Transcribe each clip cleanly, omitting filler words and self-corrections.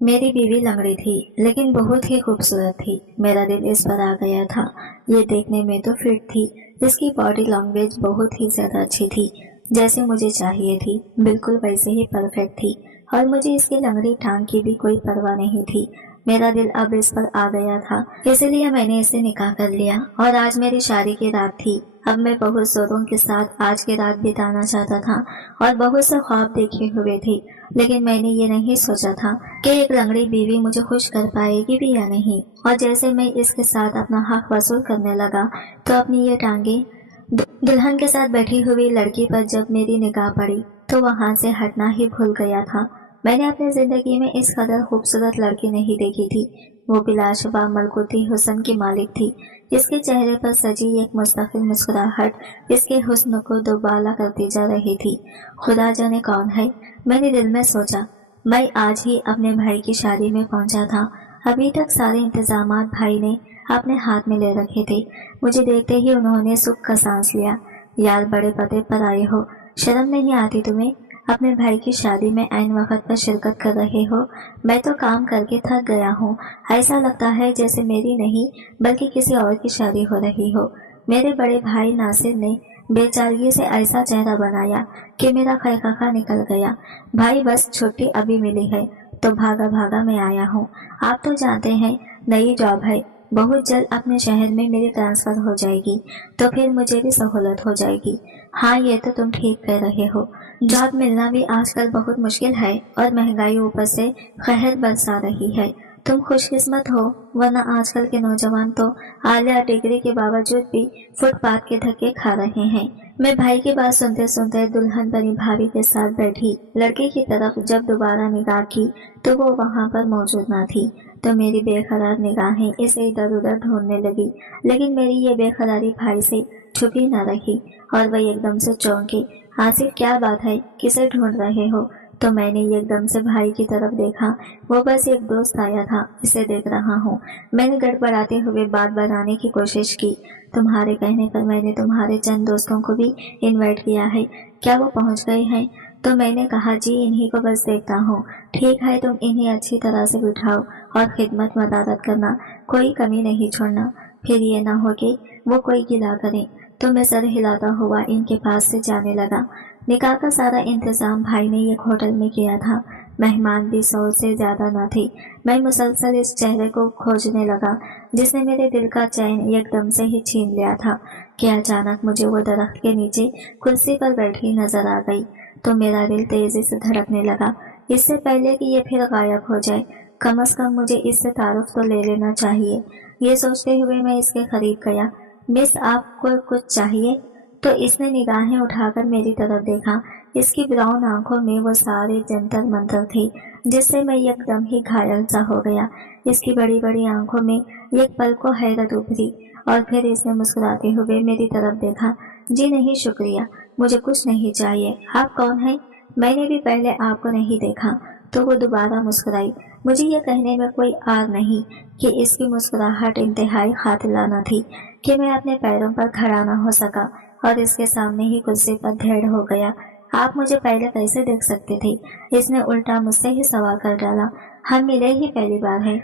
मेरी बीवी लंगड़ी थी, लेकिन बहुत ही खूबसूरत थी। मेरा दिल इस पर आ गया था। ये देखने में तो फिट थी। इसकी बॉडी लैंग्वेज बहुत ही ज्यादा अच्छी थी, जैसे मुझे चाहिए थी, बिल्कुल वैसे ही परफेक्ट थी। और मुझे इसकी लंगड़ी टांग की भी कोई परवाह नहीं थी। मेरा दिल अब इस पर आ गया था, इसीलिए मैंने इसे निकाह कर लिया। और आज मेरी शादी की रात थी। अब मैं बहुत जोरों के साथ आज की रात बिताना चाहता था और बहुत से ख्वाब देखे हुए थे, लेकिन मैंने ये नहीं सोचा था कि एक लंगड़ी बीवी मुझे खुश कर पाएगी भी या नहीं। और जैसे मैं इसके साथ अपना हक वसूल करने लगा, तो अपनी ये टांगे दुल्हन के साथ बैठी हुई लड़की पर जब मेरी निगाह पड़ी, तो वहां से हटना ही भूल गया था। मैंने अपनी जिंदगी में इस कदर खूबसूरत लड़की नहीं देखी थी। वो बिलाशुबा मलकुती हुस्न की मालिक थी। इसके चेहरे पर सजी एक मुस्तकिल मुस्कुराहट इसके हुस्न को दोबाला करती जा रही थी। खुदा जाने कौन है, मैंने दिल में सोचा। मैं आज ही अपने भाई की शादी में पहुंचा था। अभी तक सारे इंतजामात भाई ने अपने हाथ में ले रखे थे। मुझे देखते ही उन्होंने सुख का सांस लिया। यार, बड़े पते पर आए हो, शर्म नहीं आती तुम्हें? अपने भाई की शादी में ऐन वक्त पर शिरकत कर रहे हो। मैं तो काम करके थक गया हूँ। ऐसा लगता है जैसे मेरी नहीं बल्कि किसी और की शादी हो रही हो। मेरे बड़े भाई नासिर ने बेचारगी से ऐसा चेहरा बनाया कि मेरा खैखा निकल गया। भाई, बस छुट्टी अभी मिली है तो भागा भागा मैं आया हूँ। आप तो जानते हैं, नई जॉब है। बहुत जल्द अपने शहर में मेरी ट्रांसफर हो जाएगी, तो फिर मुझे भी सहूलत हो जाएगी। हाँ, ये तो तुम ठीक कह रहे हो। जॉब मिलना भी आजकल बहुत मुश्किल है और महंगाई ऊपर से कहर बरसा रही है। तुम खुशकिस्मत हो, वरना आजकल के नौजवान तो आलिया डिग्री के बावजूद भी फुटपाथ के धक्के खा रहे हैं। मैं भाई की बात सुनते सुनते दुल्हन बनी भाभी के साथ बैठी लड़के की तरफ जब दोबारा निगाह की, तो वो वहाँ पर मौजूद न थी। तो मेरी बेकरार निगाहें इसे इधर उधर ढूंढने लगी, लेकिन मेरी ये बेकरारी भाई से छुपी न रही और वह एकदम से चौंकी। आसिफ, क्या बात है, किसे ढूंढ रहे हो? तो मैंने एकदम से भाई की तरफ देखा। वो बस एक दोस्त आया था, इसे देख रहा हूँ। मैंने गड़बड़ाते हुए बात बनाने की कोशिश की। तुम्हारे कहने पर मैंने तुम्हारे चंद दोस्तों को भी इनवाइट किया है। क्या वो पहुँच गए हैं? तो मैंने कहा, जी इन्हीं को बस देखता हूँ। ठीक है, तुम इन्हें अच्छी तरह से बिठाओ और खिदमत मदद करना, कोई कमी नहीं छोड़ना। फिर ये ना हो कि वो कोई गिला करे। तो मैं सर हिलाता हुआ इनके पास से जाने लगा। निकाह का सारा इंतजाम भाई ने एक होटल में किया था। मेहमान भी 100 से ज्यादा न थे। मैं मुसलसल इस चेहरे को खोजने लगा जिसने मेरे दिल का चैन एकदम से ही छीन लिया था कि अचानक मुझे वो दरख्त के नीचे कुर्सी पर बैठी नजर आ गई। तो मेरा दिल तेजी से धड़कने लगा। इससे पहले कि ये फिर गायब हो जाए, कम से कम मुझे इससे तारुफ तो ले लेना चाहिए। ये सोचते हुए मैं इसके करीब गया। मिस, आपको कुछ चाहिए? तो इसने निगाहें उठाकर मेरी तरफ देखा। इसकी ब्राउन आंखों में वो सारे जंतर मंतर थे जिससे मैं एकदम ही घायल सा हो गया। इसकी बड़ी बड़ी आंखों में एक पल को हैरत उभरी और फिर इसने मुस्कुराते हुए मेरी तरफ देखा। जी नहीं, शुक्रिया, मुझे कुछ नहीं चाहिए। आप कौन हैं? मैंने भी पहले आपको नहीं देखा। तो वो दोबारा मुस्कुराई। मुझे यह कहने में कोई आर नहीं कि इसकी मुस्कुराहट इंतहाई कातिलाना थी कि मैं अपने पैरों पर खड़ा न हो सका और इसके सामने ही कुर्सी पर ढेर हो गया। आप मुझे पहले कैसे देख सकते थे? इसने उल्टा मुझसे ही सवाल कर डाला। हम मिले ही पहली बार हैं।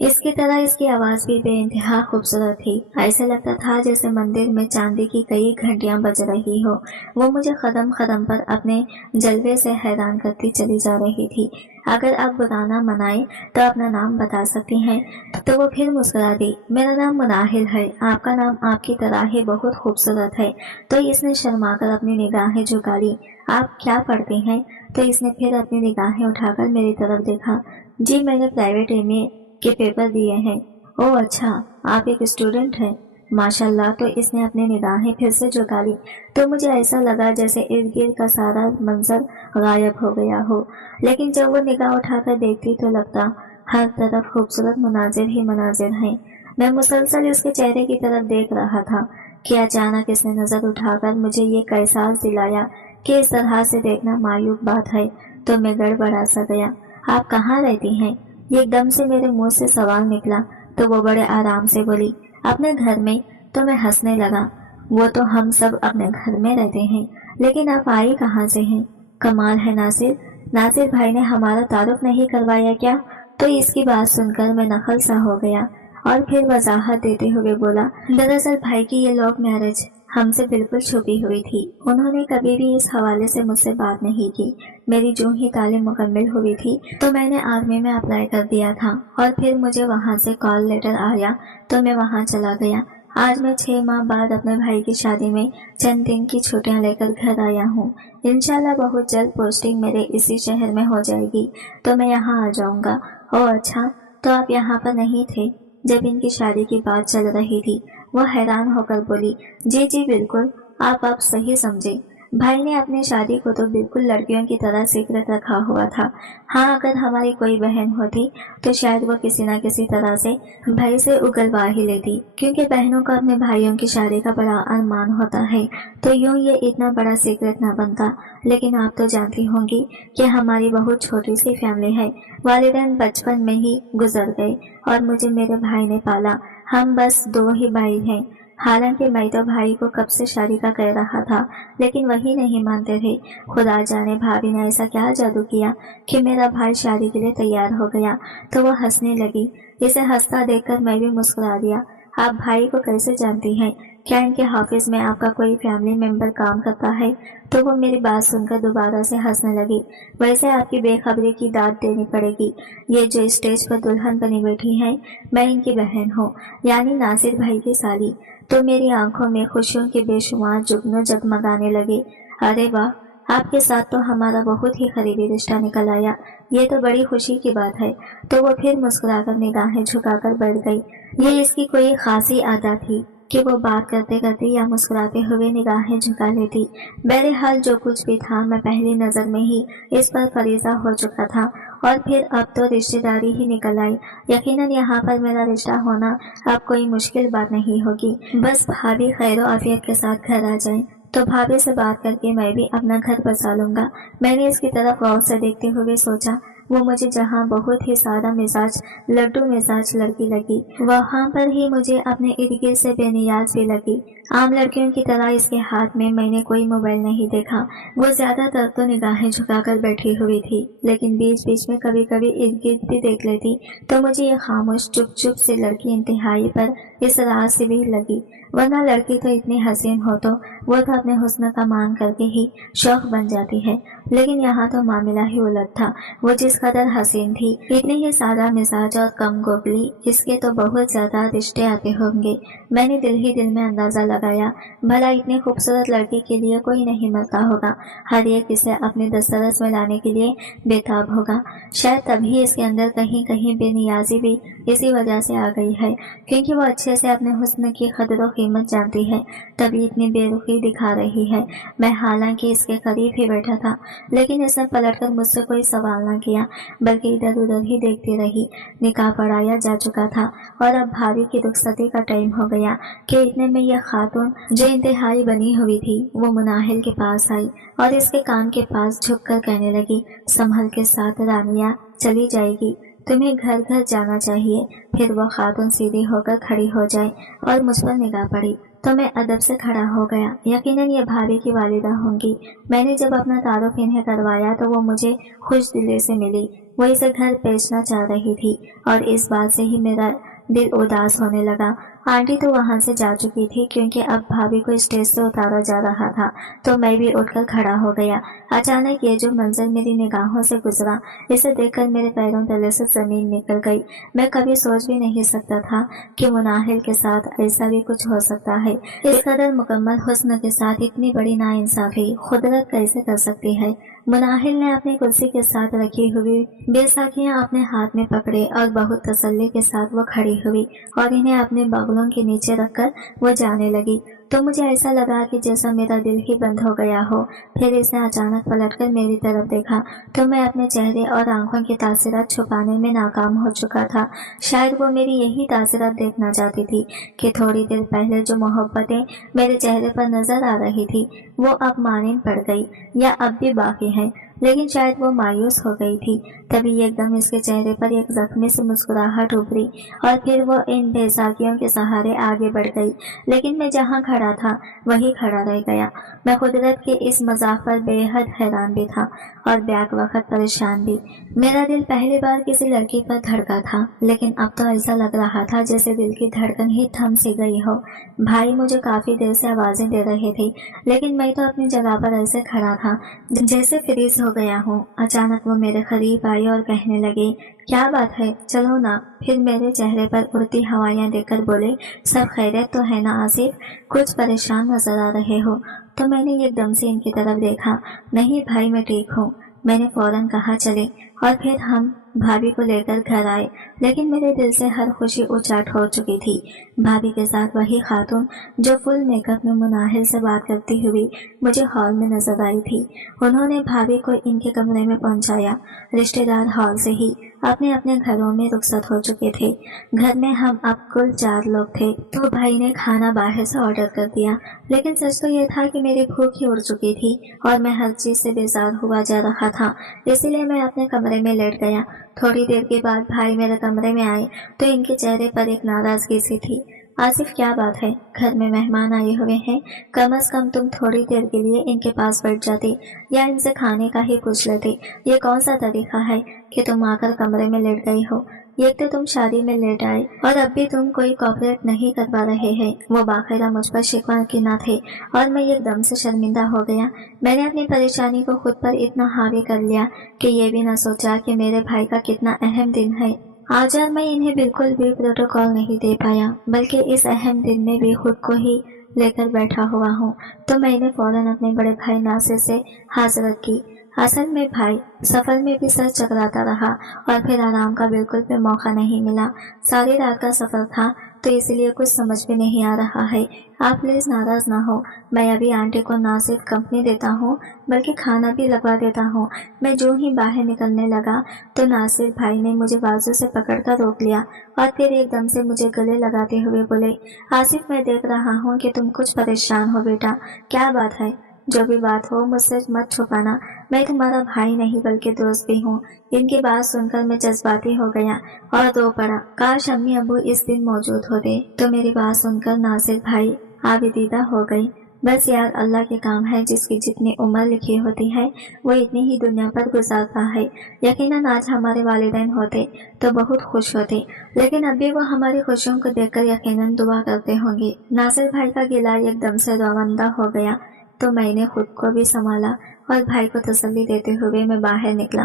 इसकी तरह इसकी आवाज भी बेइंतहा खूबसूरत थी। ऐसे लगता था जैसे मंदिर में चांदी की कई घंटियां बज रही हो। वो मुझे कदम कदम पर अपने जलवे से हैरान करती चली जा रही थी। अगर आप बुरा ना मनाए तो अपना नाम बता सकती हैं। तो वो फिर मुस्कुरा दी। मेरा नाम मुनाहिल है। आपका नाम आपकी तरह ही बहुत खूबसूरत है। तो इसने शर्माकर अपनी निगाहें झुका ली। आप क्या पढ़ते हैं? तो इसने फिर अपनी निगाहें उठाकर मेरी तरफ देखा। जी, मैंने प्राइवेट एमए के पेपर दिए हैं। ओह अच्छा, आप एक स्टूडेंट हैं, माशाल्लाह। तो इसने अपनी निगाहें फिर से झुका ली। तो मुझे ऐसा लगा जैसे इर्द गिर्द का सारा मंजर गायब हो गया हो, लेकिन जब वो निगाह उठाकर देखती तो लगता हर तरफ खूबसूरत मनाजिर ही मनाजिर हैं। मैं मुसलसल इसके चेहरे की तरफ देख रहा था कि अचानक इसने नजर उठाकर मुझे ये एहसास दिलाया कि इस तरह से देखना मायूब बात है। तो मैं गड़बड़ा सा गया। आप कहाँ रहती हैं? एकदम से मेरे मुंह से सवाल निकला। तो वो बड़े आराम से बोली, अपने घर में। तो मैं हंसने लगा। वो तो हम सब अपने घर में रहते हैं, लेकिन आप आई कहाँ से हैं? कमाल है नासिर, नासिर भाई ने हमारा तारुफ नहीं करवाया क्या? तो इसकी बात सुनकर मैं नखल सा हो गया और फिर वजाहत देते हुए बोला, दरअसल भाई की ये लव मैरिज हमसे बिल्कुल छुपी हुई थी। उन्होंने कभी भी इस हवाले से मुझसे बात नहीं की। मेरी जो ही तालीम मुकम्मल हुई थी तो मैंने आर्मी में अप्लाई कर दिया था और फिर मुझे वहाँ से कॉल लेटर आया तो मैं वहाँ चला गया। आज मैं 6 माह बाद अपने भाई की शादी में चंद दिन की छुट्टियां लेकर घर आया हूँ। इंशाल्लाह बहुत जल्द पोस्टिंग मेरे इसी शहर में हो जाएगी तो मैं यहाँ आ जाऊँगा। ओह अच्छा, तो आप यहाँ पर नहीं थे जब इनकी शादी की बात चल रही थी? वो हैरान होकर बोली, जी जी बिल्कुल, आप सही समझे। भाई ने अपनी शादी को तो बिल्कुल लड़कियों की तरह सीक्रेट रखा हुआ था। हाँ, अगर हमारी कोई बहन होती तो शायद वो किसी न किसी तरह से भाई से उगलवा ही लेती, क्योंकि बहनों को अपने भाइयों की शादी का बड़ा अरमान होता है, तो यूं ये इतना बड़ा सीक्रेट ना बनता। लेकिन आप तो जानती होंगी कि हमारी बहुत छोटी सी फैमिली है। वालिदैन बचपन में ही गुजर गए और मुझे मेरे भाई ने पाला। हम बस 2 ही भाई हैं। हालांकि मैं तो भाई को कब से शादी का कह रहा था, लेकिन वही नहीं मानते थे। खुदा जाने भाभी ने ऐसा क्या जादू किया कि मेरा भाई शादी के लिए तैयार हो गया। तो वो हंसने लगी। इसे हंसता देखकर मैं भी मुस्कुरा दिया। आप भाई को कैसे जानती हैं? क्या इनके ऑफिस में आपका कोई फैमिली मेंबर काम करता है? तो वो मेरी बात सुनकर दोबारा से हंसने लगी। वैसे आपकी बेखबरी की दाद देनी पड़ेगी। ये जो स्टेज पर दुल्हन बनी बैठी है, मैं इनकी बहन हूँ, यानी नासिर भाई की साली। तो मेरी आंखों में खुशियों के बेशुमार जुगनू जगमगाने लगे। अरे वाह, आपके साथ तो हमारा बहुत ही करीबी रिश्ता निकल आया। ये तो बड़ी खुशी की बात है। तो वो फिर मुस्कुराकर निगाहें झुकाकर बैठ गई। ये इसकी कोई खासी आदत थी कि वो बात करते करते या मुस्कुराते हुए निगाहें झुका लेती। बहरहाल जो कुछ भी था, मैं पहली नजर में ही इस पर फरीजा हो चुका था और फिर अब तो रिश्तेदारी ही निकल आई। यकीनन यहाँ पर मेरा रिश्ता होना अब कोई मुश्किल बात नहीं होगी। बस भाभी खैरो आफियत के साथ घर आ जाए तो भाभी से बात करके मैं भी अपना घर बसा लूंगा। मैंने इसकी तरफ गौर से देखते हुए सोचा, वो मुझे जहाँ बहुत ही सादा मिजाज लड्डू मिजाज लड़की लगी, वहाँ पर ही मुझे अपने इर्द गिर्द से बेनियाज भी लगी। आम लड़कियों की तरह इसके हाथ में मैंने कोई मोबाइल नहीं देखा। वो ज्यादातर तो निगाहें झुकाकर बैठी हुई थी, लेकिन बीच बीच में कभी कभी इर्द गिर्द भी देख लेती। तो मुझे ये खामोश चुप चुप से लड़की इंतहाई पर इस राह से भी लगी। वरना लड़की तो इतनी हसीन हो तो वो तो अपने हुस्न का मान करके ही शौक बन जाती है, लेकिन यहाँ तो मामला ही उलट था। वो जिस कदर हसीन थी, इतनी ही सादा मिजाज और कम गोगली, इसके तो बहुत ज्यादा रिश्ते आते होंगे। मैंने दिल ही दिल में अंदाजा लगाया, भला इतनी खूबसूरत लड़की के लिए कोई नहीं मरता होगा। हर एक इसे अपने दस्तरस में लाने के लिए बेताब होगा। शायद तभी इसके अंदर कहीं कहीं बेनियाजी भी इसी वजह से आ गई है, क्योंकि वो अच्छे से अपने हुस्न की कदर कीमत जानती है, तभी इतनी बेरुखी दिखा रही है। मैं हालांकि इसके करीब ही बैठा था, लेकिन इसने पलटकर मुझसे कोई सवाल न किया, बल्कि इधर उधर ही देखती रही। निकाह पढ़ाया जा चुका था और अब भाभी की रुखसती का टाइम हो गया कि इतने में यह खातून जो इंतहाई बनी हुई थी, वो मुनाहिल के पास आई और इसके कान के पास झुककर कहने लगी, संभल के साथ रानिया, चली जाएगी, तुम्हें घर घर जाना चाहिए। फिर वो खातून सीधी होकर खड़ी हो जाए और मुझ पर निगाह पड़ी तो मैं अदब से खड़ा हो गया। यकीनन ये भाभी की वालिदा होंगी। मैंने जब अपना तारुफ इन्हें करवाया तो वो मुझे खुश दिली से मिली। वो इसे घर भेजना चाह रही थी और इस बात से ही मेरा दिल उदास होने लगा। आंटी तो वहां से जा चुकी थी, क्योंकि अब भाभी को स्टेज से उतारा जा रहा था, तो मैं भी उठकर खड़ा हो गया। अचानक ये जो मंजर मेरी निगाहों से गुजरा, इसे देखकर मेरे पैरों तले से जमीन निकल गई। मैं कभी सोच भी नहीं सकता था कि मुनाहिल के साथ ऐसा भी कुछ हो सकता है। इस कदर मुकम्मल हुस्न के साथ इतनी बड़ी नाइंसाफी कुदरत कैसे कर सकती है। मुनाहिल ने अपनी कुर्सी के साथ रखी हुई बैसाखियां अपने हाथ में पकड़े और बहुत तसल्ली के साथ वो खड़ी हुई और इन्हें अपने बगलों के नीचे रखकर वो जाने लगी। तो मुझे ऐसा लगा कि जैसा मेरा दिल ही बंद हो गया हो। फिर इसने अचानक पलटकर मेरी तरफ देखा तो मैं अपने चेहरे और आंखों की तासीरात छुपाने में नाकाम हो चुका था। शायद वो मेरी यही तासीरात देखना चाहती थी कि थोड़ी देर पहले जो मोहब्बतें मेरे चेहरे पर नजर आ रही थी, वो अब मानिन पड़ गई या अब भी बाकी है, लेकिन शायद वो मायूस हो गई थी। तभी एकदम इसके चेहरे पर एक जख्मी सी मुस्कुराहट उभरी और फिर वो इन बेसाखियों के सहारे आगे बढ़ गई। लेकिन मैं जहाँ खड़ा था वही खड़ा रह गया। मैं कुदरत के इस मजाक पर बेहद हैरान भी था और बैक वक्त परेशान भी। मेरा दिल पहली बार किसी लड़की पर धड़का था, लेकिन अब तो ऐसा लग रहा था जैसे दिल की धड़कन ही थम सी गई हो। भाई मुझे काफी देर से आवाजें दे रहे थे, लेकिन मैं तो अपनी जगह पर ऐसे खड़ा था जैसे फ्रीज हो गया हूँ। अचानक वो मेरे करीब आई और कहने लगे, क्या बात है, चलो ना। फिर मेरे चेहरे पर उड़ती हवाइयाँ देखकर बोले, सब खैरियत तो है ना आसिफ? कुछ परेशान नजर आ रहे हो। तो मैंने एकदम से इनकी तरफ देखा। नहीं भाई, मैं ठीक हूँ, मैंने फौरन कहा। चले। और फिर हम भाभी को लेकर घर आए, लेकिन मेरे दिल से हर खुशी उचाट हो चुकी थी। भाभी के साथ वही खातून जो फुल मेकअप में मुनाहिल से बात करती हुई मुझे हॉल में नजर आई थी। उन्होंने भाभी को इनके कमरे में पहुंचाया। रिश्तेदार हॉल से ही अपने अपने घरों में रुखसत हो चुके थे। घर में हम अब कुल 4 लोग थे, तो भाई ने खाना बाहर से ऑर्डर कर दिया। लेकिन सच तो यह था कि मेरी भूख ही उड़ चुकी थी और मैं हर चीज से बेजार हुआ जा रहा था, इसीलिए मैं अपने कमरे में लेट गया। थोड़ी देर के बाद भाई मेरे कमरे में आए तो इनके चेहरे पर एक नाराजगी सी थी। आसिफ, क्या बात है? घर में मेहमान आए हुए हैं, कम से कम तुम थोड़ी देर के लिए इनके पास बैठ जाते या इनसे खाने का ही पूछ लेते। ये कौन सा तरीका है कि तुम आकर कमरे में लेट गई हो? एक तो तुम शादी में लेट आए और अब भी तुम कोई कॉपरेट नहीं करवा रहे हैं। वो बाकायदा मुझ पर शिकवा की ना थे और मैं एकदम से शर्मिंदा हो गया। मैंने अपनी परेशानी को खुद पर इतना हावी कर लिया कि ये भी ना सोचा कि मेरे भाई का कितना अहम दिन है। आज यार मैं इन्हें बिल्कुल भी प्रोटोकॉल नहीं दे पाया, बल्कि इस अहम दिन में भी खुद को ही लेकर बैठा हुआ हूँ। तो मैंने फौरन अपने बड़े भाई नासिर से हाजिरत की। असल में भाई, सफर में भी सर चकराता रहा और फिर आराम का बिल्कुल भी मौका नहीं मिला। सारी रात का सफर था, तो इसलिए कुछ समझ भी नहीं आ रहा है। आप प्लीज नाराज ना हो, मैं अभी आंटी को ना सिर्फ कंपनी देता हूँ बल्कि खाना भी लगवा देता हूँ। मैं जो ही बाहर निकलने लगा तो नासिर भाई ने मुझे बाजू से पकड़कर रोक लिया और फिर एकदम से मुझे गले लगाते हुए बोले, आसिफ, मैं देख रहा हूँ कि तुम कुछ परेशान हो बेटा, क्या बात है? जो भी बात हो मुझसे मत छुपाना, मैं तुम्हारा भाई नहीं बल्कि दोस्त भी हूँ। इनकी बात सुनकर मैं जज्बाती हो गया और रो पड़ा। काश अम्मी अबू इस दिन मौजूद होते। तो मेरी बात सुनकर नासिर भाई आबिदीदा हो गई। बस यार, अल्लाह के काम है, जिसकी जितनी उम्र लिखी होती है वो इतनी ही दुनिया पर गुजारता है। यकीनन आज हमारे वालिदैन होते तो बहुत खुश होते, लेकिन अभी वो हमारी खुशियों को देखकर यकीनन दुआ करते होंगे। नासिर भाई का गिला एकदम से रवंदा हो गया, तो मैंने खुद को भी संभाला और भाई को तसल्ली देते हुए मैं बाहर निकला।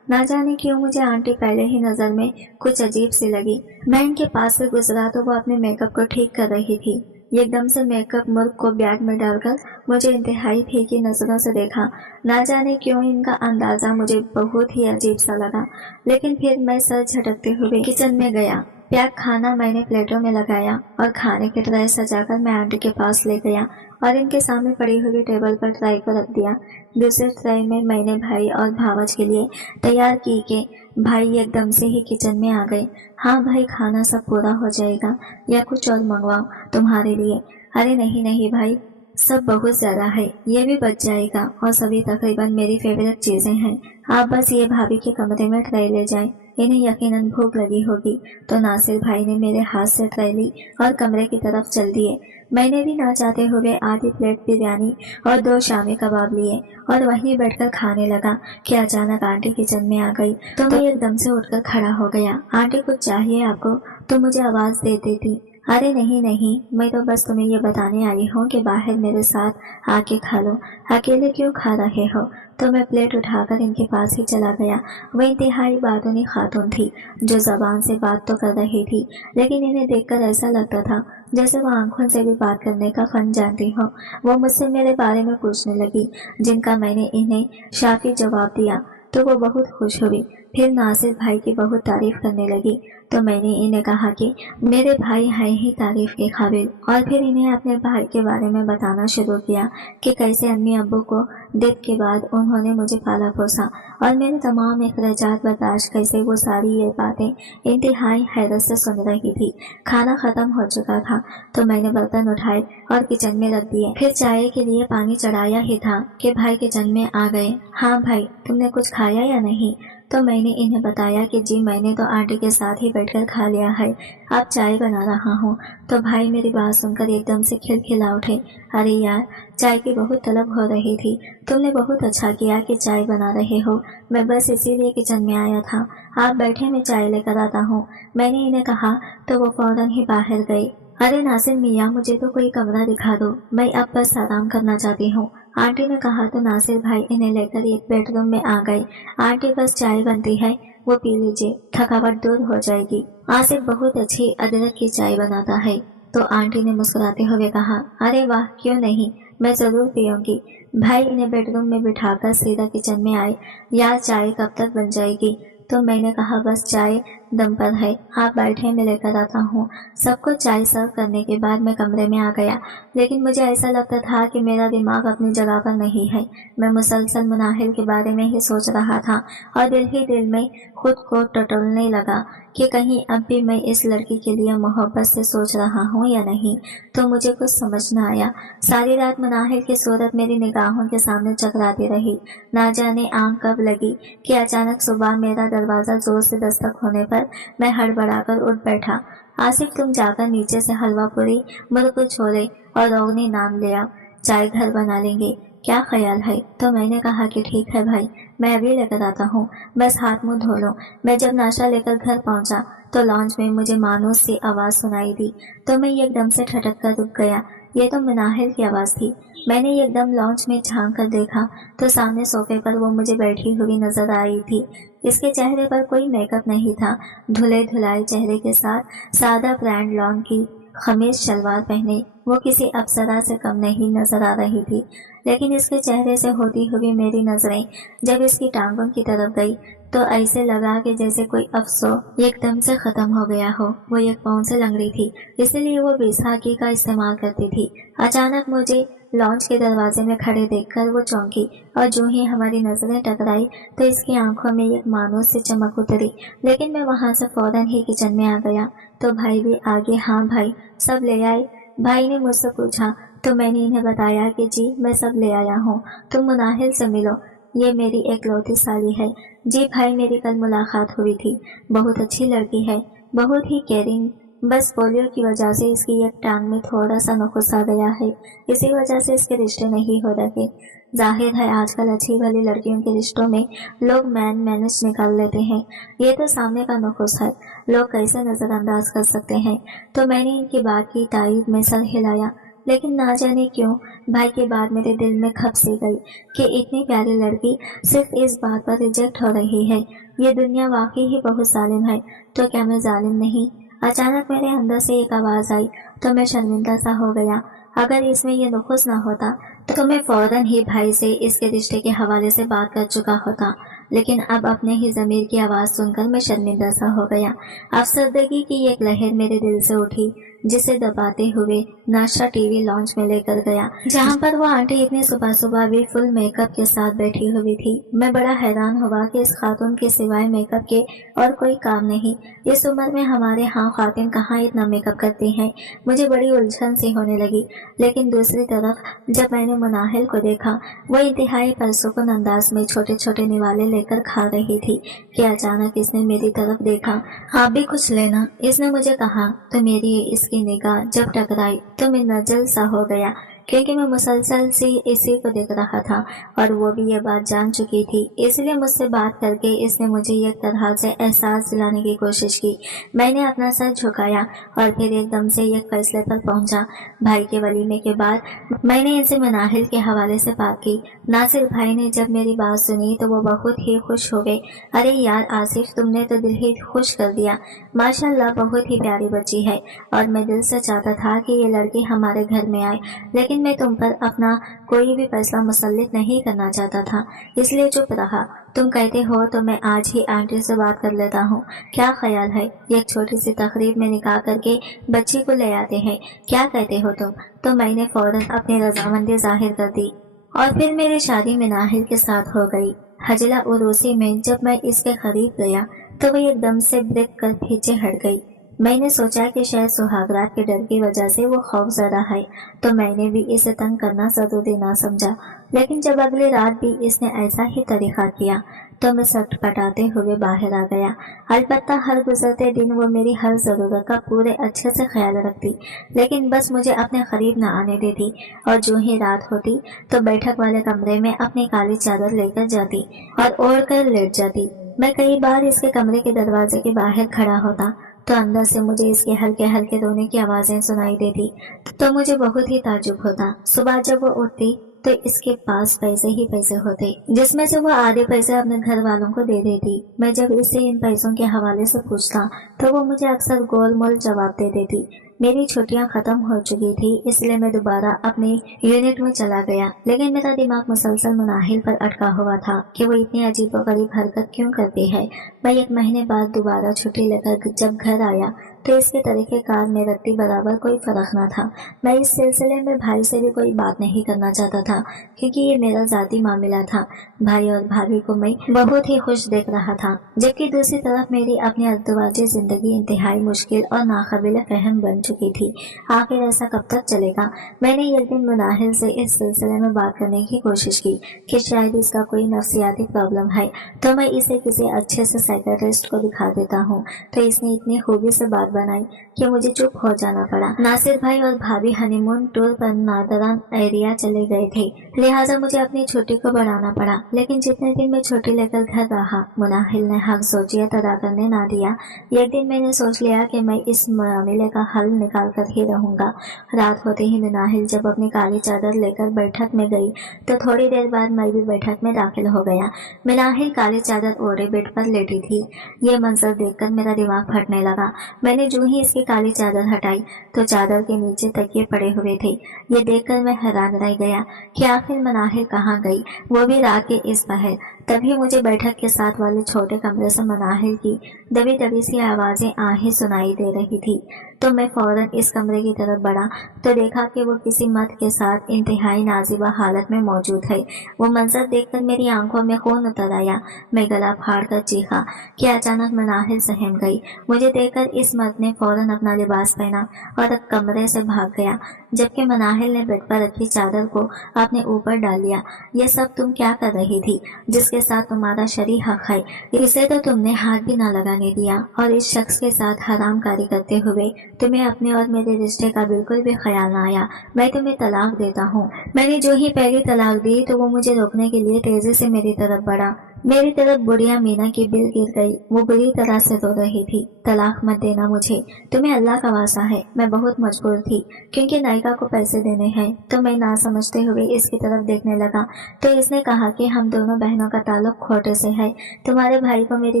ना जाने क्यों मुझे आंटी पहले ही नजर में कुछ अजीब सी लगी। मैं इनके पास से गुजरा तो वो अपने मेकअप को ठीक कर रही थी। एकदम से मेकअप मुर्ग को बैग में डालकर मुझे इंतहाई फीकी नजरों से देखा। ना जाने क्यों इनका अंदाजा मुझे बहुत ही अजीब सा लगा, लेकिन फिर मैं सर झटकते हुए किचन में गया। पैक खाना मैंने प्लेटों में लगाया और खाने के ट्रे सजाकर मैं आंटी के पास ले गया और इनके सामने पड़ी हुई टेबल पर ट्रे को रख दिया। दूसरे ट्रे में मैंने भाई और भावज के लिए तैयार की के भाई एकदम से ही किचन में आ गए। हाँ भाई, खाना सब पूरा हो जाएगा या कुछ और मंगवाओ तुम्हारे लिए? अरे नहीं नहीं भाई, सब बहुत ज्यादा है, ये भी बच जाएगा और सभी तकरीबन मेरी फेवरेट चीजें हैं। आप बस ये भाभी के कमरे में ट्रे ले जाएं, इन्हें यकीनन भूख लगी होगी। तो नासिर भाई ने मेरे हाथ से ट्रे ली और कमरे की तरफ चल दिए। मैंने भी ना चाहते हुए आधी प्लेट बिरयानी और 2 शामी कबाब लिए और वहीं बैठकर खाने लगा कि अचानक आंटी किचन में आ गई। तो मैं एकदम से उठकर खड़ा हो गया। आंटी, कुछ चाहिए आपको? तो मुझे आवाज दे देती। अरे नहीं नहीं, मैं तो बस तुम्हें ये बताने आई हूँ कि बाहर मेरे साथ आके खा लो, अकेले क्यों खा रहे हो? तो मैं प्लेट उठाकर इनके पास ही चला गया। वह इंतहाई बातूनी खातून थी जो जबान से बात तो कर रही थी, लेकिन इन्हें देखकर ऐसा लगता था जैसे वो आंखों से भी बात करने का फन जानती हो। वो मुझसे मेरे बारे में पूछने लगी, जिनका मैंने इन्हें शाफी जवाब दिया तो वो बहुत खुश हुई। फिर नासिर भाई की बहुत तारीफ करने लगी तो मैंने इन्हें कहा कि मेरे भाई हैं ही तारीफ के काबिल, और फिर इन्हें अपने भाई के बारे में बताना शुरू किया कि कैसे अम्मी अब्बू को डेथ के बाद उन्होंने मुझे पाला पोसा और मेरे तमाम अखराजात बर्दाश्त कैसे। वो सारी ये बातें इंतहाई हैरत से सुन रही थी। खाना खत्म हो चुका था तो मैंने बर्तन उठाए और किचन में रख दिए। फिर चाय के लिए पानी चढ़ाया ही था कि भाई किचन में आ गए। हाँ भाई, तुमने कुछ खाया या नहीं? तो मैंने इन्हें बताया कि जी मैंने तो आंटी के साथ ही बैठकर खा लिया है, अब चाय बना रहा हूँ। तो भाई मेरी बात सुनकर एकदम से खिलखिला उठे। अरे यार, चाय की बहुत तलब हो रही थी, तुमने बहुत अच्छा किया कि चाय बना रहे हो, मैं बस इसीलिए किचन में आया था। आप बैठे, मैं चाय लेकर आता हूँ, मैंने इन्हें कहा तो वो फौरन ही बाहर गए। अरे नासिर मियाँ, मुझे तो कोई कमरा दिखा दो, मैं अब बस आराम करना चाहती हूँ, आंटी ने कहा। तो नासिर भाई इन्हें लेकर एक बेडरूम में आ गए। आंटी बस चाय बनती है, वो पी लीजिए, थकावट दूर हो जाएगी। आसिफ बहुत अच्छी अदरक की चाय बनाता है। तो आंटी ने मुस्कुराते हुए कहा, अरे वाह, क्यों नहीं, मैं जरूर पीऊंगी। भाई इन्हें बेडरूम में बिठाकर सीधा किचन में आए। यार, चाय कब तक बन जाएगी? तो मैंने कहा बस चाय दम पर है, आप बैठे, मैं लेकर आता हूँ। सबको चाय सर्व करने के बाद मैं कमरे में आ गया, लेकिन मुझे ऐसा लगता था कि मेरा दिमाग अपनी जगह पर नहीं है। मैं मुसलसल मुनाहिल के बारे में ही सोच रहा था और दिल ही दिल में खुद को टटोलने लगा कि कहीं अब भी मैं इस लड़की के लिए मोहब्बत से सोच रहा हूँ या नहीं। तो मुझे कुछ समझ न आया। सारी रात मुनाहिल की सूरत मेरी निगाहों के सामने चकराती रही। ना जाने आंख कब लगी कि अचानक सुबह मेरा दरवाजा जोर से दस्तक होने पर मैं हड़बड़ाकर उठ बैठा। आसिफ, तुम जाकर नीचे से हलवा पूरी, मुर्ग छोले और रोगनी नान ले आओ, चाय घर बना लेंगे, क्या ख्याल है? तो मैंने कहा कि ठीक है भाई, मैं अभी लेकर आता हूँ, बस हाथ मुंह धो लो। मैं जब नाश्ता लेकर घर पहुंचा तो लॉन्च में मुझे मानूस सी आवाज सुनाई दी तो मैं एकदम से ठटक कर रुक गया। ये तो मुनाहिल की आवाज थी। मैंने एकदम लॉन्च में झांक कर देखा तो सामने सोफे पर वो मुझे बैठी हुई नजर आई थी। इसके चेहरे पर कोई मेकअप नहीं था। धुले धुलाए चेहरे के साथ सादा ब्रांड लॉन की खमीज शलवार पहने वो किसी अप्सरा से कम नहीं नजर आ रही थी। लेकिन इसके चेहरे से होती हुई मेरी नजरें जब इसकी टांगों की तरफ गई तो ऐसे लगा कि जैसे कोई अफसोस एकदम से खत्म हो गया हो। वो एक पाँव से लंगड़ी थी, इसलिए वो बैसाखी का इस्तेमाल करती थी। अचानक मुझे लॉन्च के दरवाजे में खड़े देखकर वो चौंकी और जो ही हमारी नजरें टकराई तो इसकी आंखों में एक मानूस सी चमक उतरी। लेकिन मैं वहां से फौरन ही किचन में आ गया। तो भाई भी आगे। हाँ भाई, सब ले आए? भाई ने मुझसे पूछा तो मैंने इन्हें बताया कि जी मैं सब ले आया हूँ, तुम मुनाहिल से मिलो, ये मेरी एकलौती साली है। जी भाई, मेरी कल मुलाकात हुई थी, बहुत अच्छी लड़की है, बहुत ही केयरिंग, बस पोलियो की वजह से इसकी एक टांग में थोड़ा सा नुक्स आ गया है, इसी वजह से इसके रिश्ते नहीं हो रहे। जाहिर है आजकल अच्छी भली लड़कियों के रिश्तों में लोग मैनेज निकाल लेते हैं, ये तो सामने का नुक्स है, लोग कैसे नजरअंदाज कर सकते हैं। तो मैंने इनकी बात की तायद में सर हिलाया, लेकिन ना जाने क्यों भाई की बात मेरे दिल में खप सी गई कि इतनी प्यारी लड़की सिर्फ इस बात पर रिजेक्ट हो रही है। ये दुनिया वाकई ही बहुत जालिम है, तो क्या मैं जालिम नहीं? अचानक मेरे अंदर से एक आवाज आई तो मैं शर्मिंदा सा हो गया। अगर इसमें ये नुक्स ना होता तो मैं फौरन ही भाई से इसके रिश्ते के हवाले से बात कर चुका होता, लेकिन अब अपने ही ज़मीर की आवाज़ सुनकर मैं शर्मिंदा सा हो गया। अफसरदगी की एक लहर मेरे दिल से उठी जिसे दबाते हुए नाश्ता टीवी लॉन्च में लेकर गया, जहाँ पर वो आंटी इतनी सुबह सुबह भी फुल मेकअप के साथ बैठी हुई थी। मैं बड़ा हैरान हुआ कि इस खातून के सिवाय मेकअप के और कोई काम नहीं। इस उम्र में हमारे यहाँ खातिन कहाँ इतना मेकअप करती हैं, मुझे बड़ी उलझन सी होने लगी। लेकिन दूसरी तरफ जब मैंने मुनाहिल को देखा, वो इंतहाई परसुकून अंदाज में छोटे छोटे निवाले लेकर खा रही थी कि अचानक इसने मेरी तरफ देखा। आप भी कुछ लेना, इसने मुझे कहा। तो मेरी इसकी निगाह जब टकराई तो मैं नजल सा हो गया, क्योंकि मैं मुसलसल से इसी को देख रहा था और वो भी ये बात जान चुकी थी। इसलिए मुझसे बात करके इसने मुझे एक तरह से एहसास दिलाने की कोशिश की। मैंने अपना सर झुकाया और फिर एकदम से एक फैसले पर पहुंचा। भाई के वलीमे के बाद मैंने इनसे मुनाहिल के हवाले से बात की। नासिर भाई ने जब मेरी बात सुनी तो वो बहुत ही खुश हो गए। अरे यार आसिफ, तुमने तो दिल ही खुश कर दिया, माशाल्लाह बहुत ही प्यारी बच्ची है, और मैं दिल से चाहता था कि ये लड़की हमारे घर में आए, लेकिन लेकिन मैं तुम पर अपना कोई भी फैसला मुसल्लित नहीं करना चाहता था, इसलिए चुप रहा। तुम कहते हो तो मैं आज ही आंटी से बात कर लेता हूँ। क्या ख्याल है? एक छोटी सी तकरीब में निकाह करके बच्ची को ले आते हैं, क्या कहते हो तुम? तो मैंने फौरन अपनी रजामंदी जाहिर कर दी और फिर मेरी शादी मिनाहिल के साथ हो गई। हजला उरूसी में जब मैं इसके करीब गया तो वो एकदम से ब्रेक कर पीछे हट गई। मैंने सोचा कि शायद सुहागरात के डर की वजह से वो खौफजदा है, तो मैंने भी इसे तंग करना जरूरी ना समझा। लेकिन जब अगली रात भी इसने ऐसा ही तरीका किया तो मैं सटपटाते हुए बाहर आ गया। अलबत्ता हर गुजरते दिन वो मेरी हर जरूरत का पूरे अच्छे से ख्याल रखती, लेकिन बस मुझे अपने करीब न आने देती और जो ही रात होती तो बैठक वाले कमरे में अपनी काली चादर लेकर जाती और ओढ़ कर लेट जाती। मैं कई बार इसके कमरे के दरवाजे के बाहर खड़ा होता तो अंदर से मुझे इसके हल्के हल्के रोने की आवाजें सुनाई देती, तो मुझे बहुत ही ताज्जुब होता। सुबह जब वो उठती तो इसके पास पैसे ही पैसे होते, जिसमें से वो आधे पैसे अपने घर वालों को दे देती। मैं जब इससे इन पैसों के हवाले से पूछता तो वो मुझे अक्सर गोलमोल जवाब दे देती। मेरी छुट्टियां खत्म हो चुकी थी, इसलिए मैं दोबारा अपने यूनिट में चला गया, लेकिन मेरा दिमाग मुसलसल मुनाहिल पर अटका हुआ था कि वो इतनी अजीबोगरीब हरकत क्यों करती है। मैं 1 महीने बाद दोबारा छुट्टी लेकर जब घर आया तो इसके तरीक़ेकार में रत्ती बराबर कोई फर्क न था। मैं इस सिलसिले में भाई से भी कोई बात नहीं करना चाहता था, क्योंकि ये मेरा ज़ाती मामला था। भाई और भाभी को मैं बहुत ही खुश देख रहा था, जबकि दूसरी तरफ मेरी अपनी अज़दवाजी जिंदगी इंतहाई मुश्किल और नाकाबिल फहम बन चुकी थी। आखिर ऐसा कब तक चलेगा? मैंने एक दिन मुनाहिल से इस सिलसिले में बात करने की कोशिश की कि शायद इसका कोई नफ्सियाती प्रॉब्लम है, तो मैं इसे किसी अच्छे से साइकियाट्रिस्ट को दिखा देता हूँ। तो इसने इतनी खूबी से बात बनाई कि मुझे चुप हो जाना पड़ा। नासिर भाई और भाभी हनीमून टूर पर नादरान एरिया चले गए थे, लिहाजा मुझे अपनी छुट्टी को बढ़ाना पड़ा। लेकिन जितने दिन मैं छुट्टी लेकर घर रहा, मुनाहिल ने हक सोचियत अदा करने ना दिया। एक दिन मैंने सोच लिया कि मैं इस मामले का हल निकाल कर ही रहूंगा। रात होते ही मुनाहिल जब अपनी काली चादर लेकर बैठक में गई तो थोड़ी देर बाद मैं भी बैठक में दाखिल हो गया। मुनाहिल काली चादर ओढ़े बेड पर लेटी थी। ये मंजर देखकर मेरा दिमाग फटने लगा। मैंने जो ही इसकी काली चादर हटाई तो चादर के नीचे तकिए पड़े हुए थे। ये देखकर मैं हैरान रह गया कि आखिर मुनाहिल कहाँ गई, वो भी रात के इस पहर। तभी मुझे बैठक के साथ वाले छोटे कमरे से मुनाहिल की दबी दबी सी आवाजें आहें सुनाई दे रही थी। तो मैं फौरन इस कमरे की तरफ बढ़ा तो देखा कि वो किसी मर्द के साथ इंतहाई नाजिबा हालत में मौजूद है। वो मंजर देखकर मेरी आंखों में खून उतर आया। मैं गला फाड़ कर चीखा कि अचानक मुनाहिल सहम गई। मुझे देखकर इस मर्द ने फौरन अपना लिबास पहना और कमरे से भाग गया, जबकि मुनाहिल ने बेड पर रखी चादर को अपने ऊपर डाल लिया। ये सब तुम क्या कर रही थी? जिसके साथ तुम्हारा शरई हक है, इसे तो तुमने हाथ भी ना लगाने दिया, और इस शख्स के साथ हरामकारी करते हुए तुम्हें अपने और मेरे रिश्ते का बिल्कुल भी ख्याल ना आया। मैं तुम्हें तलाक देता हूँ। मैंने जो ही पहली तलाक दी तो वो मुझे रोकने के लिए तेजी से मेरी तरफ बढ़ा। मेरी तरफ बुढ़िया मीना की बिल गिर गई। वो बुरी तरह से रो रही थी। तलाक मत देना मुझे, तुम्हें अल्लाह का वास्ता है। मैं बहुत मजबूर थी क्योंकि नायिका को पैसे देने हैं। तो मैं ना समझते हुए इसकी तरफ देखने लगा तो इसने कहा कि हम दोनों बहनों का ताल्लुक खोटे से है। तुम्हारे भाई को मेरी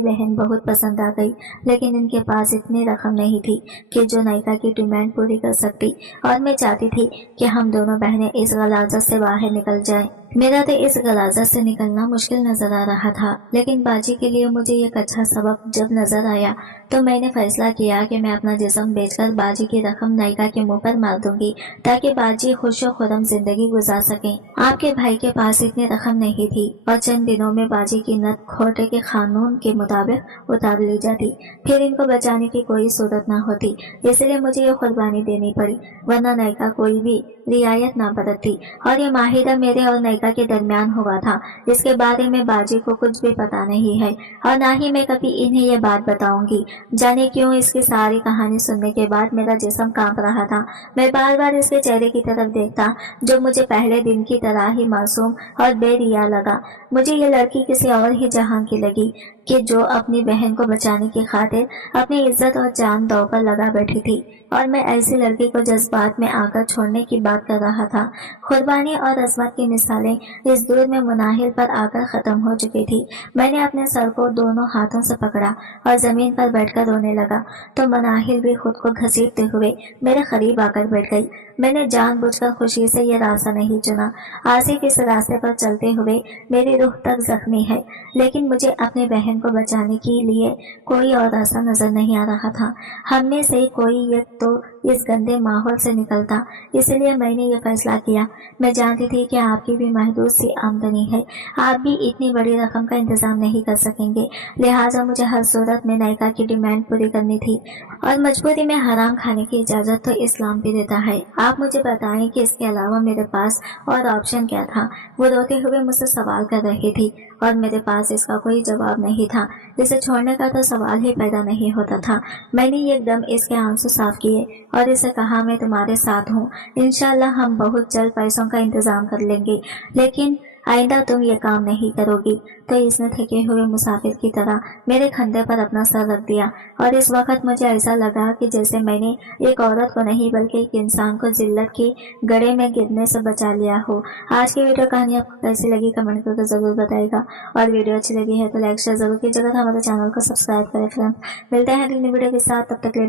बहन बहुत पसंद आ गई, लेकिन इनके पास इतनी रकम नहीं थी कि जो नायिका की डिमांड पूरी कर सकती, और मैं चाहती थी कि हम दोनों बहनें इस गलाजत से बाहर निकल जाएं। मेरा तो इस गलाजत से निकलना मुश्किल नजर आ रहा था, लेकिन बाजी के लिए मुझे एक अच्छा सबक जब नजर आया तो मैंने फैसला किया कि मैं अपना जिस्म बेचकर बाजी की रकम नायिका के मुंह पर मार दूंगी, ताकि बाजी खुश और खुर्रम जिंदगी गुजार सके। आपके भाई के पास इतनी रकम नहीं थी और चंद दिनों में बाजी की नत खोटे के कानून के मुताबिक उतार ली जाती, फिर इनको बचाने की कोई सूरत न होती। इसलिए मुझे ये कुर्बानी देनी पड़ी, वरना नायिका कोई भी रियायत न बरतती। और ये माहिदा मेरे और नायिका के दरमियान हुआ था। इसके बारे में बाजी को कुछ भी पता नहीं है और ना ही मैं कभी इन्हें ये बात बताऊंगी। जाने क्यों इसकी सारी कहानी सुनने के बाद मेरा जिस्म कांप रहा था। मैं बार बार इसके चेहरे की तरफ देखता, जो मुझे पहले दिन की तरह ही मासूम और बेरिया लगा। मुझे ये लड़की किसी और ही जहां की लगी। کہ जो अपनी बहन को बचाने की खातिर अपनी इज्जत और जान दांव पर लगा बैठी थी, और मैं ऐसी लड़की को जज्बात में आकर छोड़ने की बात कर रहा था। कुर्बानी और अजमत की मिसालें इस दूर में मुनाहिल पर आकर खत्म हो चुकी थी। मैंने अपने सर को दोनों हाथों से पकड़ा और जमीन पर बैठकर रोने लगा, तो मुनाहिल भी खुद को घसीटते हुए मेरे करीब आकर बैठ गई। मैंने जानबूझकर खुशी से यह रास्ता नहीं चुना। आसिफ इस रास्ते पर चलते हुए मेरी रूह तक जख्मी है, लेकिन मुझे अपनी बहन को बचाने के लिए कोई और रास्ता नजर नहीं आ रहा था। हम में से कोई एक तो इस गंदे माहौल से निकलता, इसलिए मैंने ये फैसला किया। मैं जानती थी कि आपकी भी महदूद सी आमदनी है, आप भी इतनी बड़ी रकम का इंतजाम नहीं कर सकेंगे, लिहाजा मुझे हर सूरत में नायका की डिमांड पूरी करनी थी, और मजबूरी में हराम खाने की इजाजत तो इस्लाम भी देता है। आप मुझे बताएं कि इसके अलावा मेरे पास और ऑप्शन क्या था। वो रोते हुए मुझसे सवाल कर रही थी और मेरे पास इसका कोई जवाब नहीं था। इसे छोड़ने का तो सवाल ही पैदा नहीं होता था। मैंने एकदम इसके आंसू साफ किए और इसे कहा, मैं तुम्हारे साथ हूँ, इंशाल्लाह हम बहुत जल्द पैसों का इंतजाम कर लेंगे, लेकिन आइंदा तुम ये काम नहीं करोगी। तो इसने थके हुए मुसाफिर की तरह मेरे कंधे पर अपना सर रख दिया, और इस वक्त मुझे ऐसा लगा कि जैसे मैंने एक औरत को नहीं बल्कि एक इंसान को जिल्लत की गड़े में गिरने से बचा लिया हो। आज की वीडियो कहानी आपको कैसी लगी कमेंट करके जरूर बताइएगा, और वीडियो अच्छी लगी है तो लाइक शेयर जरूर कीजिएगा, हमारे चैनल को सब्सक्राइब करें। फ्रेंड्स, मिलते हैं अगली वीडियो के साथ, तब तक के लिए